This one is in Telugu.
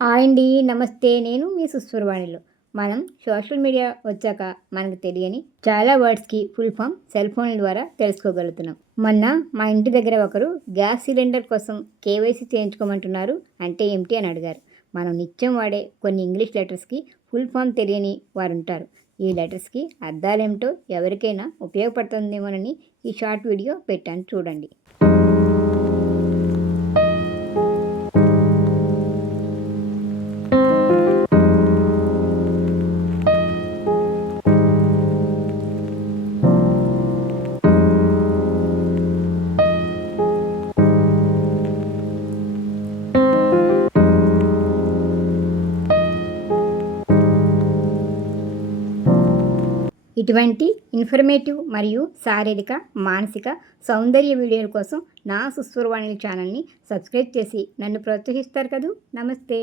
హాయ్ అండి. నమస్తే. నేను మీ సుస్వరవాణిలో. మనం సోషల్ మీడియా వచ్చాక మనకు తెలియని చాలా వర్డ్స్‌కి ఫుల్ ఫామ్ సెల్ ఫోన్ల ద్వారా తెలుసుకోగలుగుతున్నాం. మొన్న మా ఇంటి దగ్గర ఒకరు గ్యాస్ సిలిండర్ కోసం కేవైసీ చేయించుకోమంటున్నారు. అంటే ఏమిటి అని అడిగారు. మనం నిత్యం వాడే కొన్ని ఇంగ్లీష్ లెటర్స్‌కి ఫుల్ ఫామ్ తెలియని వారుంటారు. ఈ లెటర్స్‌కి అర్థాలేమిటో ఎవరికైనా ఉపయోగపడుతుందేమోనని ఈ షార్ట్ వీడియో పెట్టాను చూడండి. ఇటువంటి ఇన్ఫర్మేటివ్ మరియు శారీరక, మానసిక సౌందర్య వీడియోల కోసం నా సుస్వరవాణి ఛానల్ని సబ్స్క్రైబ్ చేసి నన్ను ప్రోత్సహిస్తారు కదూ. నమస్తే.